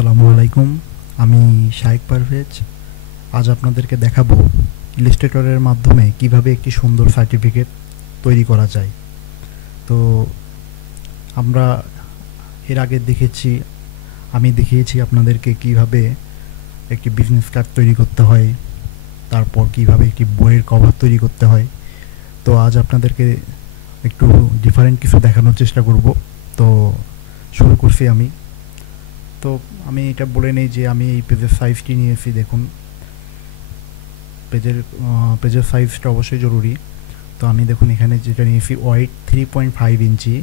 আসসালামু আলাইকুম। আমি শাইক পারভেজ। আজ আপনাদেরকে দেখাবো ইলাস্ট্রেটরের মাধ্যমে কিভাবে একটি সুন্দর সার্টিফিকেট তৈরি করা যায়। তো আমরা এর আগে আমি দেখিয়েছি আপনাদেরকে কিভাবে একটি বিজনেস কার্ড তৈরি করতে হয়, তারপর কিভাবে একটি বইয়ের কভার তৈরি করতে হয়। তো আজ আপনাদেরকে একটু ডিফারেন্ট কিছু দেখানোর চেষ্টা করব। তো শুরু করছি আমি। তো আমি এটা বলে নেই যে আমি এই পেজের সাইজটি নিয়েছি। দেখুন, পেজের সাইজটা অবশ্যই জরুরি। তো আমি দেখুন এখানে যেটা নিয়েছি, ওয়াইড 3.5 ইঞ্চি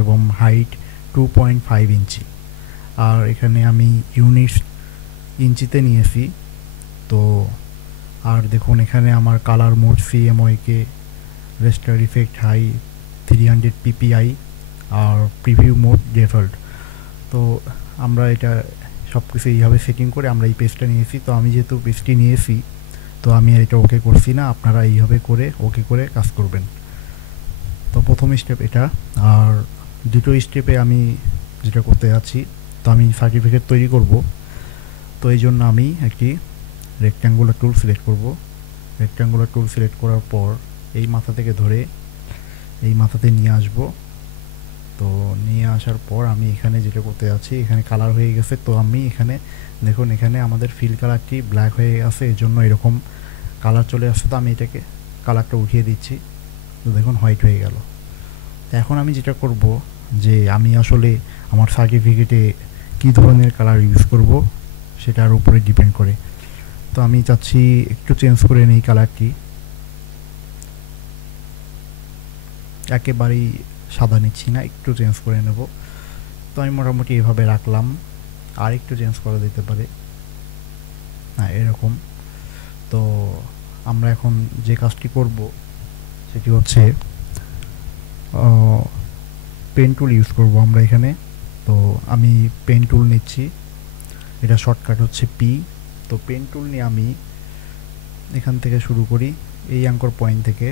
এবং হাইট 2.5 ইঞ্চি, আর এখানে আমি ইউনিটস ইঞ্চিতে নিয়েছি। তো আর দেখুন এখানে আমার colour mode CMYK, raster effect high 300 PPI, আর প্রিভিউ মোড ডিফল্ট। তো আমরা এটা সব কিছু এইভাবে সেটিং করে আমরা এই পেজটা নিয়েছি। তো আমি যেহেতু পেজটি নিয়েছি, তো আমি এটা ওকে করছি না, আপনারা এইভাবে করে ওকে করে কাজ করবেন। তো প্রথম স্টেপ এটা। আর দ্বিতীয় স্টেপে আমি যেটা করতে যাচ্ছি, তো আমি সার্টিফিকেট তৈরি করব। তো এই জন্য আমি একটি রেক্ট্যাঙ্গুলার টুল সিলেক্ট করব। রেক্ট্যাঙ্গুলার টুল সিলেক্ট করার পর এই মাথা থেকে ধরে এই মাথাতে নিয়ে আসব। তো নিয়ে আসার পর আমি এখানে যেটা করতে যাচ্ছি, এখানে কালার হয়ে গেছে। তো আমি এখানে দেখুন, এখানে আমাদের ফিল কালারটি ব্ল্যাক হয়ে গেছে, এর জন্য এরকম কালার চলে আসছে। তো আমি এটাকে কালারটা উঠিয়ে দিচ্ছি। তো দেখুন হোয়াইট হয়ে গেল। তো এখন আমি যেটা করব, যে আমি আসলে আমার সার্টিফিকেটে কী ধরনের কালার ইউজ করব সেটার উপরে ডিপেন্ড করে। তো আমি চাচ্ছি একটু চেঞ্জ করে নিই কালারটি, একেবারেই সাদা নিচ্ছি না, একটু চেঞ্জ করে নেব। তো আমি মোটামুটি এভাবে রাখলাম, আর একটু চেঞ্জ করা যেতে পারে, হ্যাঁ এরকম। তো আমরা এখন যে কাজটি করব সেটি হচ্ছে পেন টুল ইউজ করব আমরা এখানে। তো আমি পেন টুল নিচ্ছি, এটা শর্টকাট হচ্ছে P। তো পেন টুল নিয়ে আমি এখান থেকে শুরু করি, এই অ্যাঙ্কর পয়েন্ট থেকে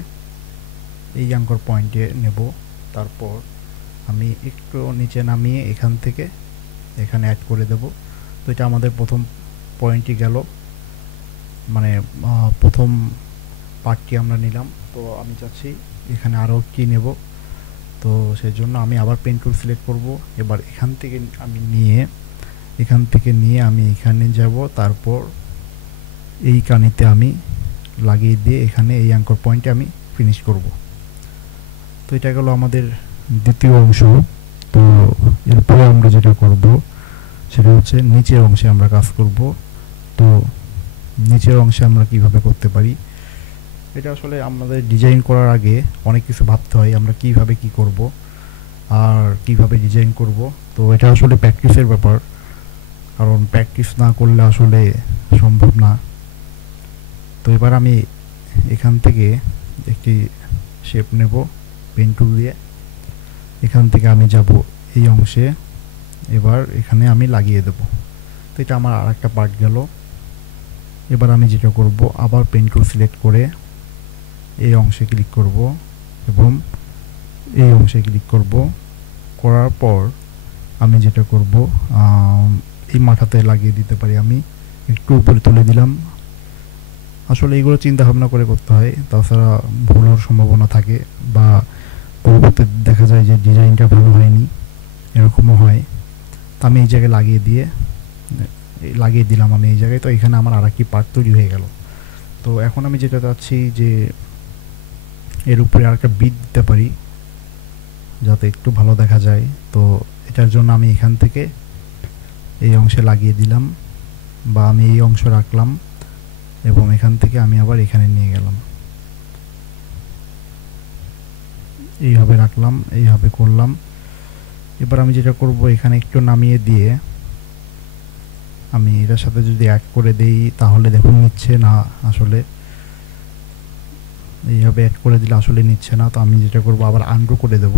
এই অ্যাঙ্কর পয়েন্টে নেব। তারপর আমি একটু নিচে নামিয়ে এখান থেকে এখানে অ্যাড করে দেব। তো এটা আমাদের প্রথম পয়েন্টই গেল, মানে প্রথম পার্টটি আমরা নিলাম। তো আমি চাচ্ছি এখানে আরও কি নেব, তো সেই জন্য আমি আবার পেন টুল সিলেক্ট করব। এবার এখান থেকে আমি এখানে যাব, তারপর এই কানিতে আমি লাগিয়ে দিয়ে এখানে এই অ্যাঙ্কর পয়েন্টে আমি ফিনিশ করব। তো এটা গেল আমাদের দ্বিতীয় অংশ। তো এরপরে আমরা যেটা করব সেটা হচ্ছে নিচের অংশে আমরা কাজ করব। তো নিচের অংশে আমরা কিভাবে করতে পারি, এটা আসলে আমাদের ডিজাইন করার আগে অনেক কিছু ভাবতে হয়, আমরা কিভাবে কি করব আর কিভাবে ডিজাইন করব। তো এটা আসলে প্র্যাকটিসের ব্যাপার, কারণ প্র্যাকটিস না করলে আসলে সম্ভব না। তো এবার আমি এখান থেকে একটি শেপ নেব পেন টুল দিয়ে, এখান থেকে আমি যাব এই অংশে, এবার এখানে আমি লাগিয়ে দেব। তো এটা আমার আর একটা পার্ট গেল। এবার আমি যেটা করব, আবার পেন টুল সিলেক্ট করে এই অংশে ক্লিক করব এবং এই অংশে ক্লিক করব। করার পর আমি যেটা করব, এই মাথাতে লাগিয়ে দিতে পারি, আমি একটু উপরে তুলে দিলাম। আসলে এইগুলো চিন্তা ভাবনা করে করতে হয়, তাছাড়া ভুল হওয়ার সম্ভাবনা থাকে, বা পরবর্তীতে দেখা যায় যে ডিজাইনটা ভালো হয়নি, এরকমও হয়। তো আমি এই জায়গায় লাগিয়ে দিলাম আমি এই জায়গায়। তো এখানে আমার আর একটি পার্ট তৈরি হয়ে গেল। তো এখন আমি যেটা চাচ্ছি যে এর উপরে আর একটা বিট দিতে পারি যাতে একটু ভালো দেখা যায়। তো এটার জন্য আমি এখান থেকে এই অংশে লাগিয়ে দিলাম, বা আমি এই অংশ রাখলাম এবং এখান থেকে আমি আবার এখানে নিয়ে গেলাম, এইভাবে রাখলাম, এইভাবে করলাম। এবার আমি যেটা করব, এখানে একটু নামিয়ে দিয়ে আমি এটার সাথে যদি অ্যাড করে দেই, তাহলে দেখুন নিচ্ছে না, আসলে এইভাবে অ্যাড করে দিলে আসলে নিচ্ছে না। তো আমি যেটা করব, আবার আনডু করে দেব,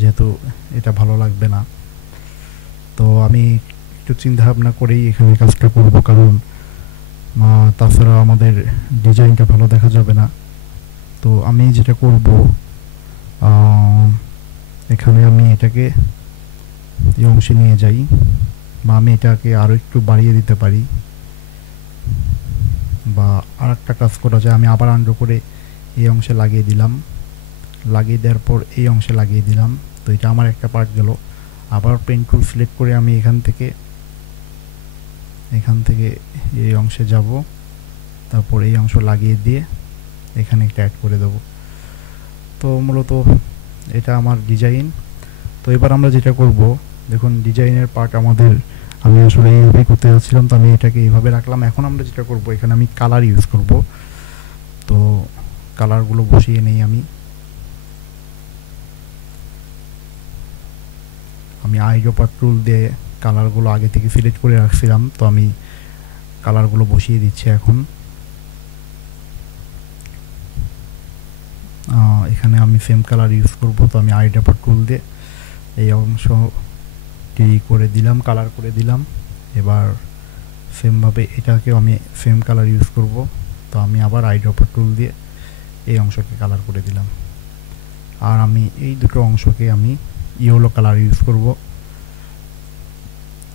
যেহেতু এটা ভালো লাগবে না। তো আমি একটু চিন্তা ভাবনা করেই এখানে কাজটা করব, কারণ তাছাড়া আমাদের ডিজাইনটা ভালো দেখা যাবে না। তো আমি যেটা করব, এখানে আমি এটাকে এই অংশে নিয়ে যাই, বা আমি এটাকে আরও একটু বাড়িয়ে দিতে পারি, বা আর একটা কাজ করা যায়, আমি আবার আন্ডু করে এই অংশে লাগিয়ে দিলাম, লাগিয়ে দেওয়ার পর এই অংশে লাগিয়ে দিলাম। তো এটা আমার একটা পার্ট গেল। আবার পেন টুল সিলেক্ট করে আমি এখান থেকে এই অংশে যাব, তারপর এই অংশ লাগিয়ে দিয়ে এখানে একটা অ্যাড করে দেব। তো মূলত এটা আমার ডিজাইন। তো এবার আমরা যেটা করব, দেখুন ডিজাইনের পার্ট আমাদের, আমি আসলে এইভাবেই করতে যাচ্ছিলাম, তো আমি এটাকে এইভাবে রাখলাম। এখন আমরা যেটা করব, এখানে আমি কালার ইউজ করব। তো কালারগুলো বসিয়ে নেই। আমি আইড্রপার টুল দিয়ে কালারগুলো আগে থেকে সিলেক্ট করে রাখছিলাম, তো আমি কালারগুলো বসিয়ে দিচ্ছি এখন। এখানে আমি সেম কালার ইউজ করব, তো আমি আইড্রপার টুল দিয়ে এই অংশটি করে দিলাম, কালার করে দিলাম। এবার সেমভাবে এটাকেও আমি সেম কালার ইউজ করব, তো আমি আবার আইড্রপার টুল দিয়ে এই অংশকে কালার করে দিলাম। আর আমি এই দুটো অংশকে আমি ইয়েলো কালার ইউজ করব।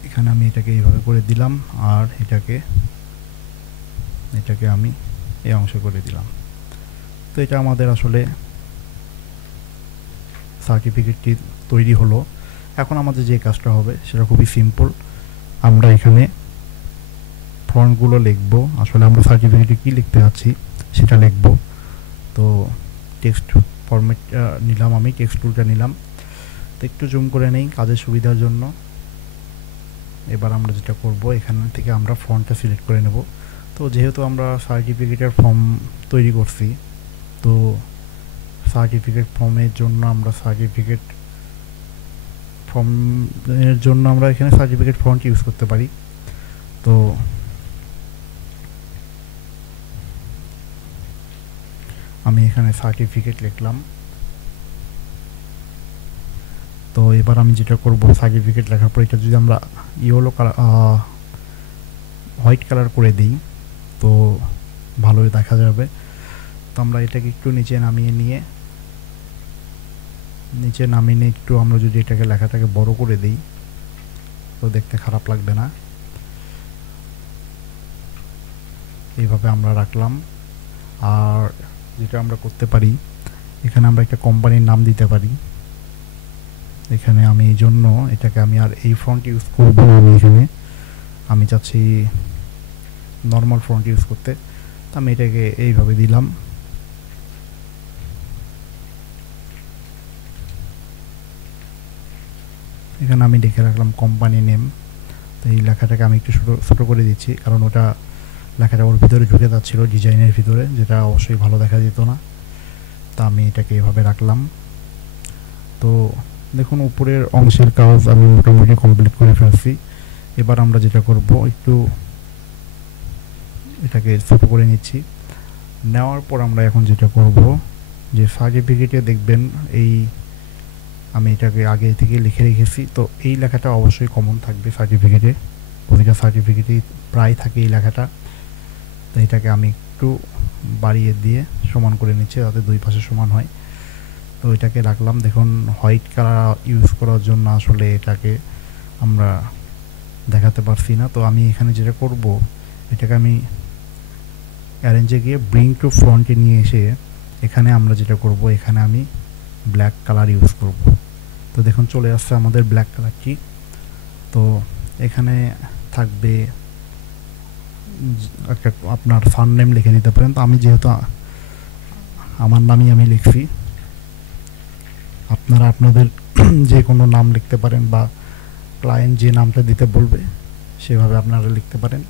এখানে আমি এটাকে এইভাবে করে দিলাম, আর এটাকে আমি এই অংশে করে দিলাম। তো এটা আমাদের আসলে সার্টিফিকেটটি তৈরি হলো। এখন আমাদের যে কাজটা হবে সেটা খুবই সিম্পল। আমরা এখানে ফন্টগুলো লিখব, আসলে আমরা সার্টিফিকেটে কী লিখতে যাচ্ছি সেটা লিখব। তো টেক্সট ফরম্যাট নিলাম, আমি টেক্সট টুলটা নিলাম। তো একটু জুম করে নেই কাজের সুবিধার জন্য। এবার আমরা যেটা করব, এখান থেকে আমরা ফন্টটা সিলেক্ট করে নেব। তো যেহেতু আমরা সার্টিফিকেটের ফর্ম তৈরি করছি, তো সার্টিফিকেট ফর্মের জন্য আমরা এখানে সার্টিফিকেট ফন্ট ইউজ করতে পারি। তো আমি এখানে সার্টিফিকেট লিখলাম। তো এবার আমি যেটা করব, সার্টিফিকেট লেখার পর এটা যদি আমরা ইয়েলো কালার হোয়াইট কালার করে দিই, তো ভালোই দেখা যাবে। তো আমরা এটাকে একটু নিচে নামিয়ে নিয়ে একটু আমরা যদি এটাকে লেখাটাকে বড় করে দিই, তো দেখতে খারাপ লাগবে না। এইভাবে আমরা রাখলাম। আর যেটা আমরা করতে পারি, এখানে আমরা একটা কোম্পানির নাম দিতে পারি। এখানে আমি এই জন্য এটাকে আমি আর এই ফন্ট ইউজ করব না, আমি চাচ্ছি নর্মাল ফন্ট ইউজ করতে। তো আমি এটাকে এইভাবে দিলাম। এখানে আমি লিখে রাখলাম কোম্পানি নেম। তো এই লেখাটাকে আমি একটু ছোটো করে দিচ্ছি, কারণ ওটা লেখাটা ওর ভিতরে ঢুকে যাচ্ছিল ডিজাইনের ভিতরে, যেটা অবশ্যই ভালো দেখা যেত না। তা আমি এটাকে এভাবে রাখলাম। তো দেখুন উপরের অংশের কাজ আমি মোটামুটি কমপ্লিট করে ফেলছি। এবার আমরা যেটা করব, একটু এটাকে ছোট করে নিচ্ছি। নেওয়ার পর আমরা এখন যেটা করব, যে সার্টিফিকেটে দেখবেন আমি এটাকে আগে থেকে লিখে রেখেছি। তো এই লেখাটা অবশ্যই কমন থাকবে সার্টিফিকেটে, প্রতিটা সার্টিফিকেটেই প্রায় থাকে এই লেখাটা। তো এটাকে আমি একটু বাড়িয়ে দিয়ে সমান করে নিচ্ছি, যাতে দুই পাশে সমান হয়। তো এটাকে রাখলাম। দেখুন হোয়াইট কালার ইউজ করার জন্য আসলে এটাকে আমরা দেখাতে পারছি না। তো আমি এখানে যেটা করব, এটাকে আমি অ্যারেঞ্জে গিয়ে ব্রিং টু ফ্রন্টে নিয়ে এসে এখানে আমরা যেটা করব, এখানে আমি ব্ল্যাক কালার ইউজ করব। তো দেখুন চলে আসছে আমাদের ব্ল্যাক কালারটি। তো এখানে থাকবে একটা আপনার ফান নেম লিখে দিতে পারেন। তো আমি যেহেতু আমার নামই আমি লিখছি, আপনারা আপনাদের যে কোনো নাম লিখতে পারেন, বা ক্লায়েন্ট যে নামটা দিতে বলবে সেভাবে আপনারা লিখতে পারেন।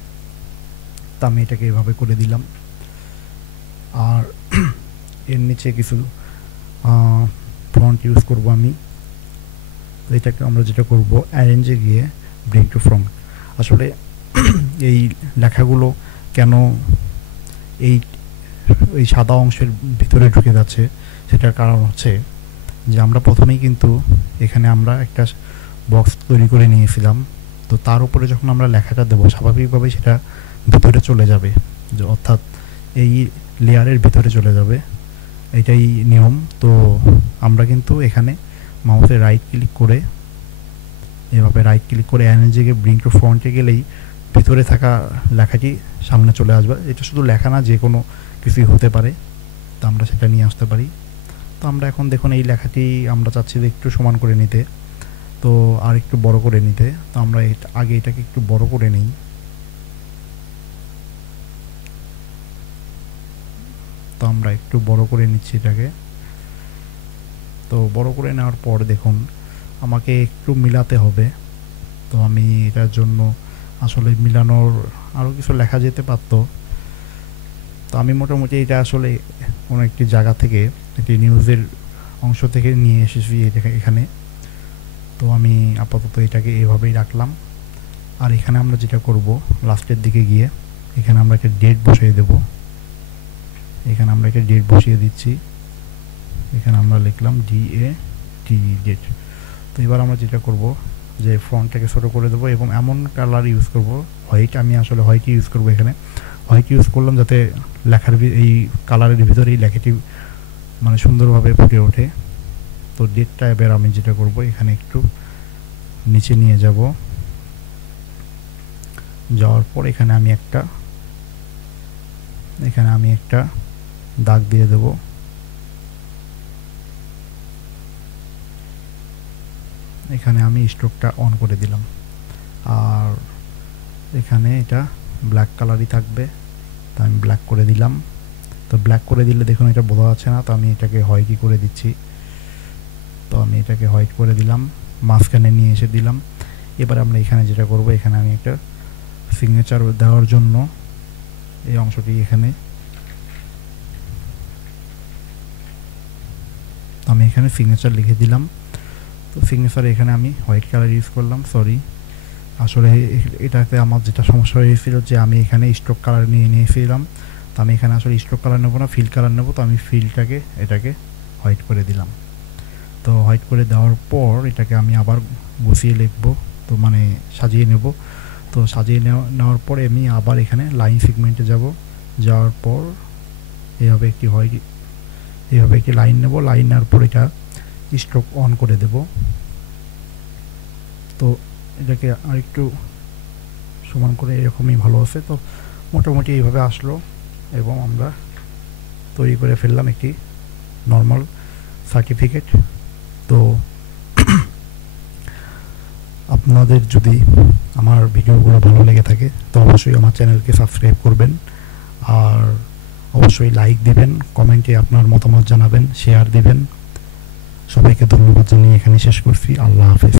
তো আমি এটাকে এভাবে করে দিলাম। আর এর নিচে কিছু ফন্ট ইউজ করব আমি। তো এটাকে আমরা যেটা করব, অ্যারেঞ্জে গিয়ে ব্রিং টু ফ্রন্ট। আসলে এই লেখাগুলো কেন এই সাদা অংশের ভিতরে ঢুকে যাচ্ছে, সেটার কারণ হচ্ছে যে আমরা প্রথমেই কিন্তু এখানে আমরা একটা বক্স তৈরি করে নিয়েছিলাম। তো তার উপরে যখন আমরা লেখাটা দেবো, স্বাভাবিকভাবে সেটা ভিতরে চলে যাবে, অর্থাৎ এই লেয়ারের ভিতরে চলে যাবে, এটাই নিয়ম। তো আমরা কিন্তু এখানে মাউসে রাইট ক্লিক করে এভাবে রাইট ক্লিক করে এনার্জিকে ব্রিং টু ফ্রন্টে গেলেই ভিতরে থাকা লেখাটি সামনে চলে আসবে। এটা শুধু লেখা না, যে কোনো কিছুই হতে পারে, তো আমরা সেটা নিয়ে আসতে পারি। তো আমরা এখন দেখুন এই লেখাটি আমরা চাচ্ছি যে একটু সমান করে নিতে, তো আর একটু বড় করে নিতে। তো আমরা আগে এটাকে একটু বড় করে নিই। তো আমরা একটু বড় করে নিচ্ছি এটাকে। তো বড় করে নেওয়ার পর দেখুন আমাকে একটু মিলাতে হবে। তো আমি এটার জন্য আসলে মিলানোর আরও কিছু লেখা যেতে পারতো। তো আমি মোটামুটি এটা আসলে কোনো একটি জায়গা থেকে, একটি নিউজের অংশ থেকে নিয়ে এসেছি এখানে। তো আমি আপাতত এটাকে এভাবেই রাখলাম। আর এখানে আমরা যেটা করব, লাস্টের দিকে গিয়ে এখানে আমরা একটা ডেট বসিয়ে দেব। এখানে আমরা একটা ডেট বসিয়ে দিচ্ছি। এখানে আমরা লিখলাম DAT, ডেট। তো এবার আমরা যেটা করব যে ফন্টটাকে ছোটো করে দেবো এবং এমন কালার ইউজ করব, হোয়াইট। আমি আসলে হোয়াইট ইউজ করব। এখানে হোয়াইট ইউজ করলাম যাতে লেখার এই কালারের ভিতরে এই লেখাটি মানে সুন্দরভাবে ফুটে ওঠে। তো ডেটটা এবার আমি যেটা করব, এখানে একটু নিচে নিয়ে যাব। যাওয়ার পর এখানে আমি একটা দাগ দিয়ে দেব। এখানে আমি স্ট্রোকটা অন করে দিলাম। আর এখানে এটা ব্ল্যাক কালারই থাকবে, তো আমি ব্ল্যাক করে দিলাম। তো ব্ল্যাক করে দিলে দেখুন এটা বোঝা যাচ্ছে না, তো আমি এটাকে হোয়াইটই করে দিচ্ছি। তো আমি এটাকে হোয়াইট করে দিলাম, মাঝখানে নিয়ে এসে দিলাম। এবার আমরা এখানে যেটা করব, এখানে আমি একটা সিগনেচার দেওয়ার জন্য এই অংশটি এখানে আমি এখানে সিগনেচার লিখে দিলাম। তো সিগনেচার এখানে আমি হোয়াইট কালার ইউজ করলাম। সরি, আসলে এটাতে আমার যেটা সমস্যা হয়েছিল যে আমি এখানে স্ট্রোক কালার নিয়েছিলাম। তো আমি এখানে আসলে স্ট্রোক কালার নেবো না, ফিল কালার নেবো। তো আমি এটাকে হোয়াইট করে দিলাম। তো হোয়াইট করে দেওয়ার পর এটাকে আমি আবার গুছিয়ে লিখবো, তো মানে সাজিয়ে নেব। তো সাজিয়ে নেওয়ার পরে আমি আবার এখানে লাইন সেগমেন্টে যাব। যাওয়ার পর এইভাবে একটি লাইন নেব। লাইন নেওয়ার পর এটা স্ট্রোক অন করে দেব। তো এটাকে আরেকটু সমান করে এরকমই ভালো আছে। তো মোটামুটি এইভাবে আসলো এবং আমরা তৈরি করে ফেললাম একটি নর্মাল সার্টিফিকেট। তো আপনাদের যদি আমার ভিডিওগুলো ভালো লেগে থাকে তো অবশ্যই আমার চ্যানেলকে সাবস্ক্রাইব করবেন, আর অবশ্যই লাইক দিবেন, কমেন্টে আপনার মতামত জানাবেন, শেয়ার দিবেন। সবাইকে ধন্যবাদ জানিয়ে এখানে শেষ করছি। আল্লাহ হাফেজ।